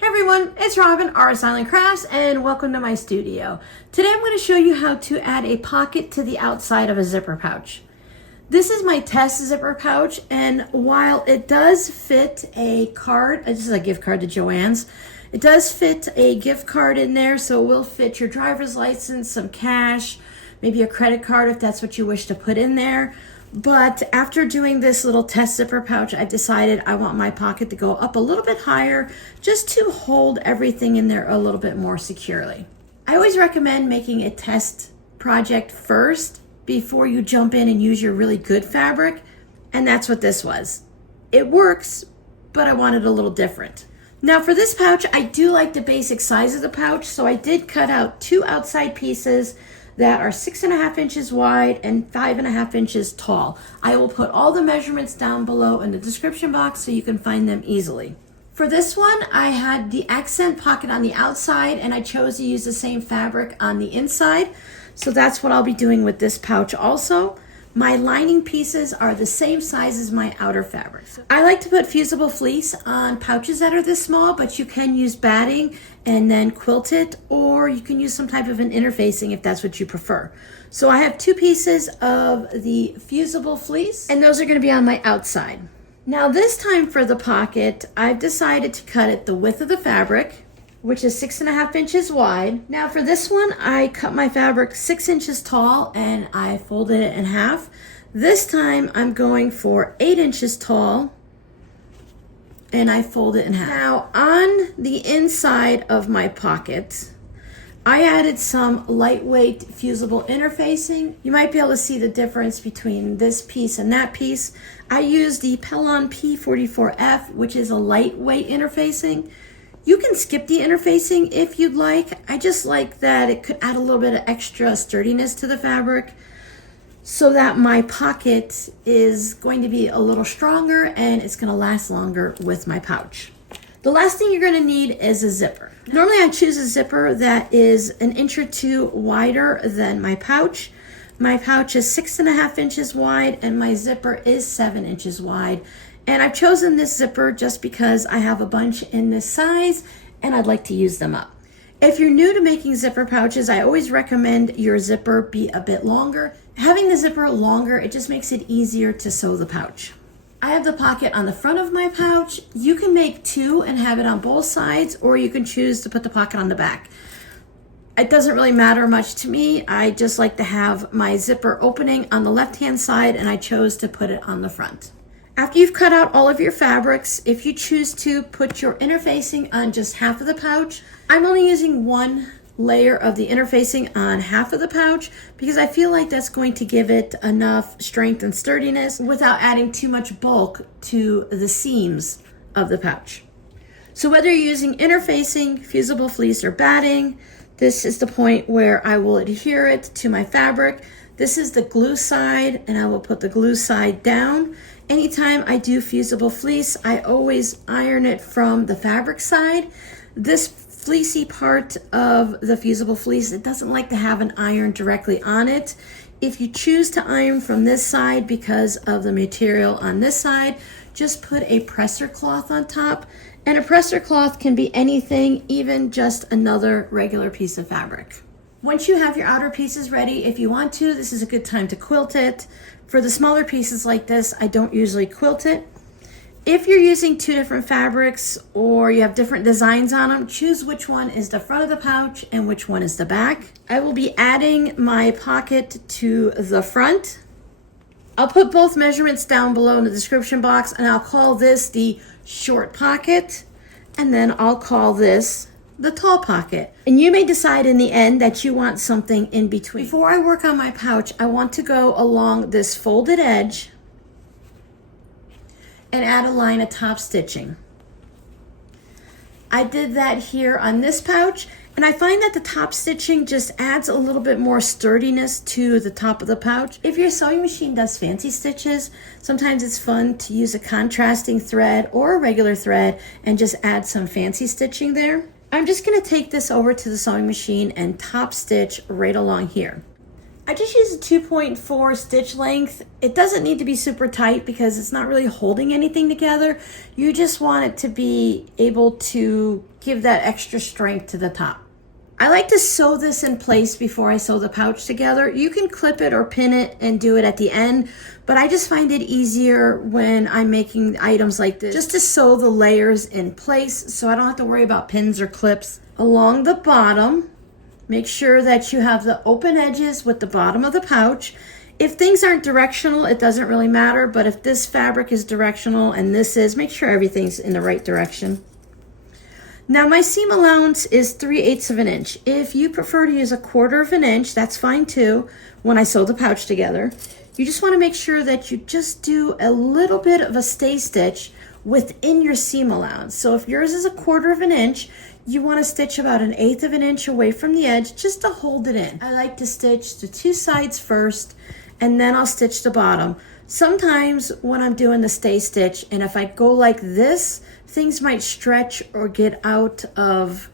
Hey everyone, it's Robin, Art Island Crafts, and welcome to my studio. Today I'm going to show you how to add a pocket to the outside of a zipper pouch. This is my test zipper pouch, and while it does fit a card, this is a gift card to Joann's, it does fit a gift card in there, so it will fit your driver's license, some cash, maybe a credit card if that's what you wish to put in there. But after doing this little test zipper pouch, I decided I want my pocket to go up a little bit higher just to hold everything in there a little bit more securely. I always recommend making a test project first before you jump in and use your really good fabric, and that's what this was. It works, but I wanted a little different. Now for this pouch, I do like the basic size of the pouch, so I did cut out two outside pieces that are 6.5 inches wide and 5.5 inches tall. I will put all the measurements down below in the description box so you can find them easily. For this one, I had the accent pocket on the outside and I chose to use the same fabric on the inside. So that's what I'll be doing with this pouch also. My lining pieces are the same size as my outer fabric. I like to put fusible fleece on pouches that are this small, but you can use batting and then quilt it, or you can use some type of an interfacing if that's what you prefer. So I have two pieces of the fusible fleece, and those are going to be on my outside. Now this time for the pocket, I've decided to cut it the width of the fabric, which is 6.5 inches wide. Now for this one, I cut my fabric 6 inches tall and I folded it in half. This time I'm going for 8 inches tall and I fold it in half. Now on the inside of my pocket, I added some lightweight fusible interfacing. You might be able to see the difference between this piece and that piece. I used the LaLone P44F, which is a lightweight interfacing. You can skip the interfacing if you'd like. I just like that it could add a little bit of extra sturdiness to the fabric so that my pocket is going to be a little stronger and it's going to last longer with my pouch. The last thing you're going to need is a zipper. Normally I choose a zipper that is an inch or two wider than my pouch. My pouch is 6.5 inches wide and my zipper is 7 inches wide. And I've chosen this zipper just because I have a bunch in this size and I'd like to use them up. If you're new to making zipper pouches, I always recommend your zipper be a bit longer. Having the zipper longer, it just makes it easier to sew the pouch. I have the pocket on the front of my pouch. You can make two and have it on both sides, or you can choose to put the pocket on the back. It doesn't really matter much to me. I just like to have my zipper opening on the left-hand side and I chose to put it on the front. After you've cut out all of your fabrics, if you choose to put your interfacing on just half of the pouch, I'm only using one layer of the interfacing on half of the pouch because I feel like that's going to give it enough strength and sturdiness without adding too much bulk to the seams of the pouch. So whether you're using interfacing, fusible fleece, or batting, this is the point where I will adhere it to my fabric. This is the glue side and I will put the glue side down. Anytime I do fusible fleece, I always iron it from the fabric side. This fleecy part of the fusible fleece, it doesn't like to have an iron directly on it. If you choose to iron from this side because of the material on this side, just put a presser cloth on top. And a presser cloth can be anything, even just another regular piece of fabric. Once you have your outer pieces ready, if you want to, this is a good time to quilt it. For the smaller pieces like this, I don't usually quilt it. If you're using two different fabrics or you have different designs on them, choose which one is the front of the pouch and which one is the back. I will be adding my pocket to the front. I'll put both measurements down below in the description box, and I'll call this the short pocket, and then I'll call this the tall pocket. And you may decide in the end that you want something in between. Before I work on my pouch, I want to go along this folded edge and add a line of top stitching. I did that here on this pouch, and I find that the top stitching just adds a little bit more sturdiness to the top of the pouch. If your sewing machine does fancy stitches, sometimes it's fun to use a contrasting thread or a regular thread and just add some fancy stitching there. I'm just going to take this over to the sewing machine and top stitch right along here. I just use a 2.4 stitch length. It doesn't need to be super tight because it's not really holding anything together. You just want it to be able to give that extra strength to the top. I like to sew this in place before I sew the pouch together. You can clip it or pin it and do it at the end, but I just find it easier when I'm making items like this just to sew the layers in place so I don't have to worry about pins or clips. Along the bottom, make sure that you have the open edges with the bottom of the pouch. If things aren't directional, it doesn't really matter, but if this fabric is directional and this is, make sure everything's in the right direction. Now my seam allowance is 3/8 of an inch. If you prefer to use 1/4 of an inch, that's fine too when I sew the pouch together. You just want to make sure that you just do a little bit of a stay stitch within your seam allowance. So if yours is 1/4 of an inch, you want to stitch about 1/8 of an inch away from the edge just to hold it in. I like to stitch the two sides first and then I'll stitch the bottom. Sometimes when I'm doing the stay stitch and if I go like this, things might stretch or get out of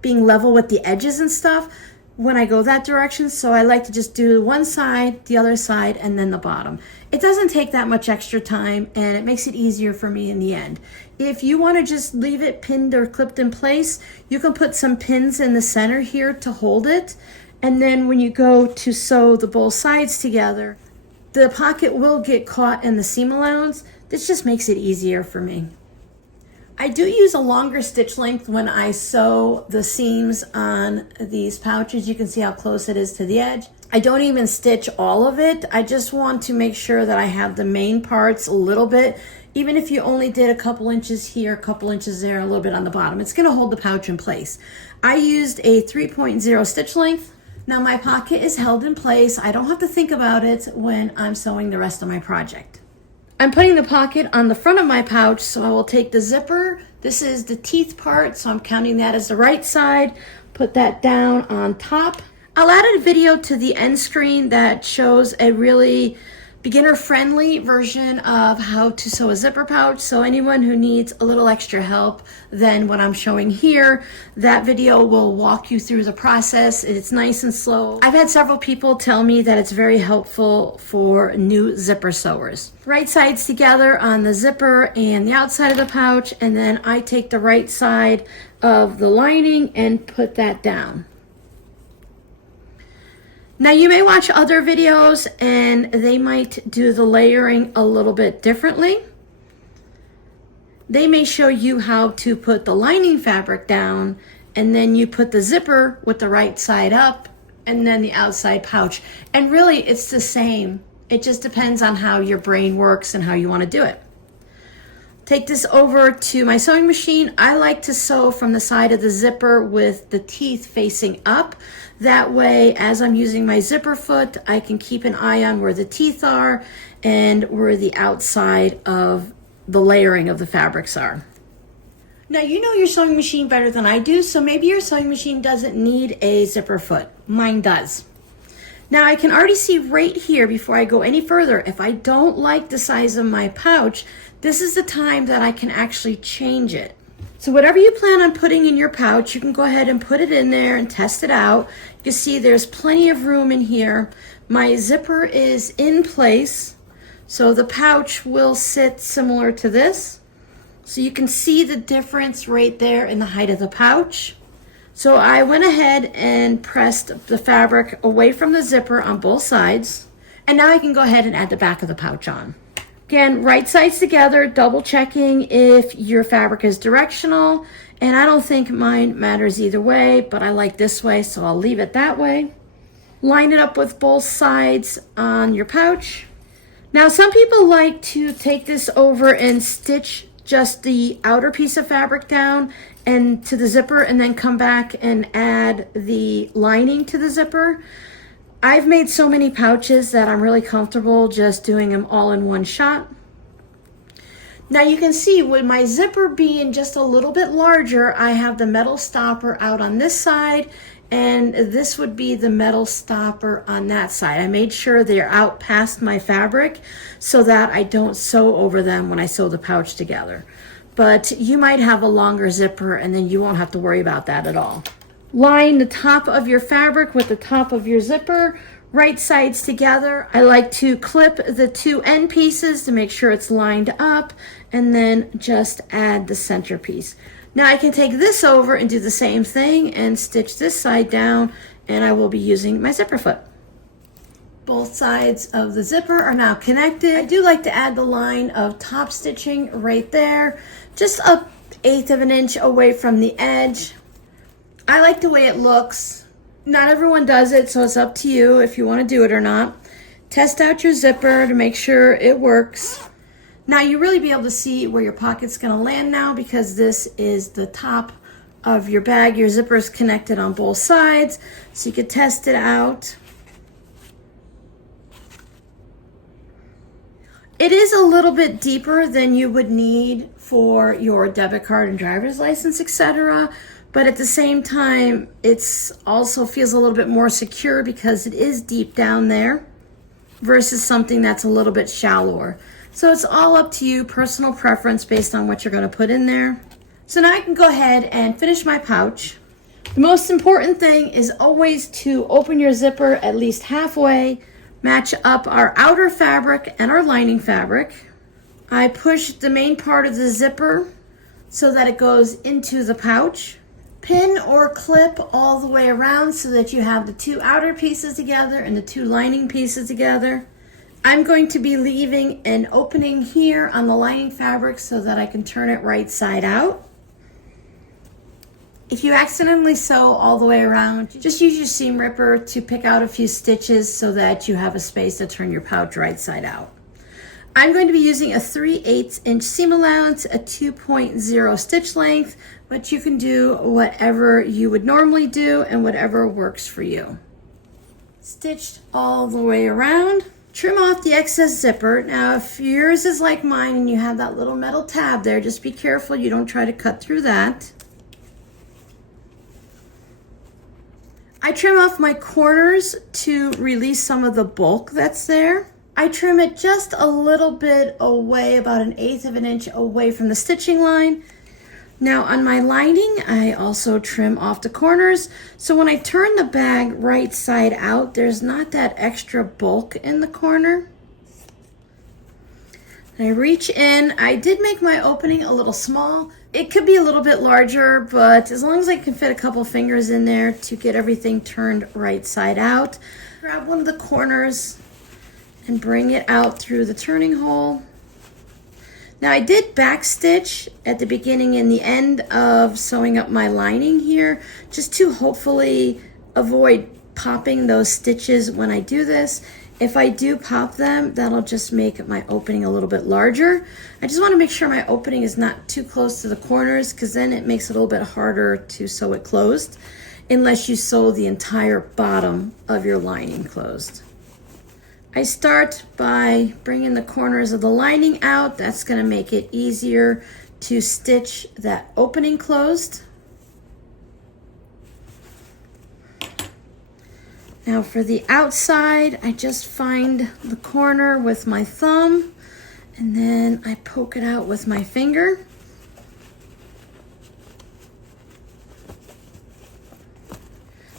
being level with the edges and stuff when I go that direction. So I like to just do one side, the other side, and then the bottom. It doesn't take that much extra time and it makes it easier for me in the end. If you want to just leave it pinned or clipped in place, you can put some pins in the center here to hold it. And then when you go to sew the both sides together, the pocket will get caught in the seam allowance. This just makes it easier for me. I do use a longer stitch length when I sew the seams on these pouches. You can see how close it is to the edge. I don't even stitch all of it. I just want to make sure that I have the main parts a little bit. Even if you only did a couple inches here, a couple inches there, a little bit on the bottom, it's gonna hold the pouch in place. I used a 3.0 stitch length. Now my pocket is held in place. I don't have to think about it when I'm sewing the rest of my project. I'm putting the pocket on the front of my pouch, so I will take the zipper. This is the teeth part, so I'm counting that as the right side. Put that down on top. I'll add a video to the end screen that shows a really beginner-friendly version of how to sew a zipper pouch. So anyone who needs a little extra help than what I'm showing here, that video will walk you through the process. It's nice and slow. I've had several people tell me that it's very helpful for new zipper sewers. Right sides together on the zipper and the outside of the pouch, and then I take the right side of the lining and put that down. Now you may watch other videos and they might do the layering a little bit differently. They may show you how to put the lining fabric down and then you put the zipper with the right side up and then the outside pouch. And really it's the same. It just depends on how your brain works and how you want to do it. Take this over to my sewing machine. I like to sew from the side of the zipper with the teeth facing up. That way, as I'm using my zipper foot, I can keep an eye on where the teeth are and where the outside of the layering of the fabrics are. Now, you know your sewing machine better than I do, so maybe your sewing machine doesn't need a zipper foot. Mine does. Now, I can already see right here before I go any further, if I don't like the size of my pouch, this is the time that I can actually change it. So whatever you plan on putting in your pouch, you can go ahead and put it in there and test it out. You can see there's plenty of room in here. My zipper is in place, so the pouch will sit similar to this. So you can see the difference right there in the height of the pouch. So I went ahead and pressed the fabric away from the zipper on both sides. And now I can go ahead and add the back of the pouch on. Again, right sides together, double checking if your fabric is directional. And I don't think mine matters either way, but I like this way, so I'll leave it that way. Line it up with both sides on your pouch. Now, some people like to take this over and stitch just the outer piece of fabric down and to the zipper and then come back and add the lining to the zipper. I've made so many pouches that I'm really comfortable just doing them all in one shot. Now you can see with my zipper being just a little bit larger, I have the metal stopper out on this side and this would be the metal stopper on that side. I made sure they're out past my fabric so that I don't sew over them when I sew the pouch together. But you might have a longer zipper and then you won't have to worry about that at all. Line the top of your fabric with the top of your zipper, right sides together. I like to clip the two end pieces to make sure it's lined up, and then just add the center piece. Now I can take this over and do the same thing and stitch this side down, and I will be using my zipper foot. Both sides of the zipper are now connected. I do like to add the line of top stitching right there, just a 1/8 of an inch away from the edge. I like the way it looks. Not everyone does it, so it's up to you if you want to do it or not. Test out your zipper to make sure it works. Now you really be able to see where your pocket's going to land now, because this is the top of your bag. Your zipper is connected on both sides, so you can test it out. It is a little bit deeper than you would need for your debit card and driver's license, etc. But at the same time, it's also feels a little bit more secure because it is deep down there versus something that's a little bit shallower. So it's all up to you, personal preference based on what you're going to put in there. So now I can go ahead and finish my pouch. The most important thing is always to open your zipper at least halfway, match up our outer fabric and our lining fabric. I push the main part of the zipper so that it goes into the pouch. Pin or clip all the way around so that you have the two outer pieces together and the two lining pieces together. I'm going to be leaving an opening here on the lining fabric so that I can turn it right side out. If you accidentally sew all the way around, just use your seam ripper to pick out a few stitches so that you have a space to turn your pouch right side out. I'm going to be using a 3/8 inch seam allowance, a 2.0 stitch length, but you can do whatever you would normally do and whatever works for you. Stitched all the way around. Trim off the excess zipper. Now, if yours is like mine and you have that little metal tab there, just be careful you don't try to cut through that. I trim off my corners to release some of the bulk that's there. I trim it just a little bit away, about 1/8 of an inch away from the stitching line. Now on my lining, I also trim off the corners, so when I turn the bag right side out, there's not that extra bulk in the corner. And I reach in. I did make my opening a little small. It could be a little bit larger, but as long as I can fit a couple fingers in there to get everything turned right side out. Grab one of the corners and bring it out through the turning hole. Now I did back stitch at the beginning and the end of sewing up my lining here, just to hopefully avoid popping those stitches when I do this. If I do pop them, that'll just make my opening a little bit larger. I just want to make sure my opening is not too close to the corners, because then it makes it a little bit harder to sew it closed, unless you sew the entire bottom of your lining closed. I start by bringing the corners of the lining out. That's going to make it easier to stitch that opening closed. Now for the outside, I just find the corner with my thumb and then I poke it out with my finger.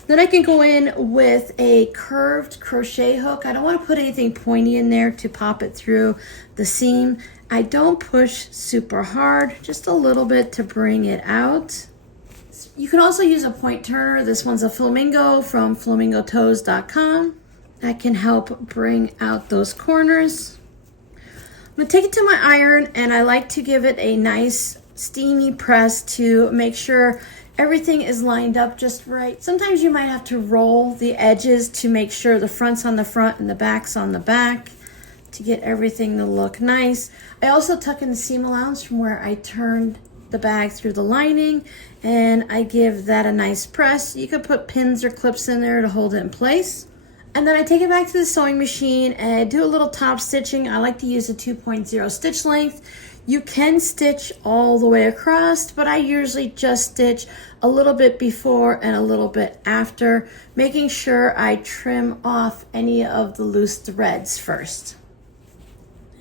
Then I can go in with a curved crochet hook. I don't want to put anything pointy in there to pop it through the seam. I don't push super hard, just a little bit to bring it out. You can also use a point turner. This one's a flamingo from flamingotoes.com. That can help bring out those corners. I'm gonna take it to my iron and I like to give it a nice steamy press to make sure everything is lined up just right. Sometimes you might have to roll the edges to make sure the front's on the front and the back's on the back to get everything to look nice. I also tuck in the seam allowance from where I turned the bag through the lining and I give that a nice press. You could put pins or clips in there to hold it in place. And then I take it back to the sewing machine and I do a little top stitching. I like to use a 2.0 stitch length. You can stitch all the way across, but I usually just stitch a little bit before and a little bit after, making sure I trim off any of the loose threads first.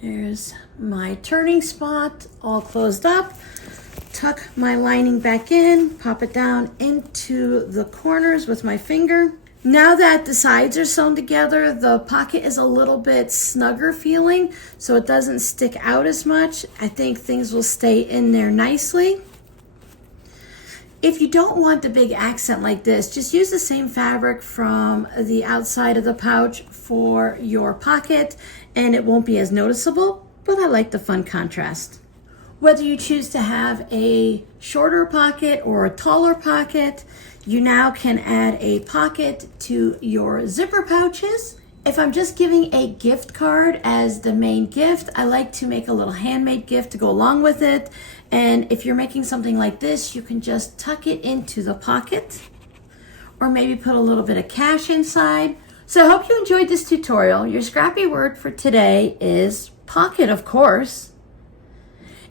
There's my turning spot all closed up. Tuck my lining back in, pop it down into the corners with my finger. Now that the sides are sewn together, the pocket is a little bit snugger feeling, so it doesn't stick out as much. I think things will stay in there nicely. If you don't want the big accent like this, just use the same fabric from the outside of the pouch for your pocket, and it won't be as noticeable, but I like the fun contrast. Whether you choose to have a shorter pocket or a taller pocket, you now can add a pocket to your zipper pouches. If I'm just giving a gift card as the main gift, I like to make a little handmade gift to go along with it. And if you're making something like this, you can just tuck it into the pocket or maybe put a little bit of cash inside. So I hope you enjoyed this tutorial. Your scrappy word for today is pocket, of course.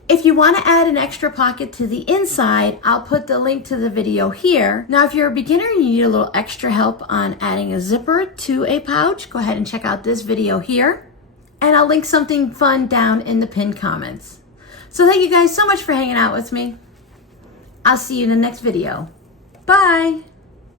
If you want to add an extra pocket to the inside, I'll put the link to the video here. Now, if you're a beginner and you need a little extra help on adding a zipper to a pouch, go ahead and check out this video here. And I'll link something fun down in the pinned comments. So thank you guys so much for hanging out with me. I'll see you in the next video. Bye.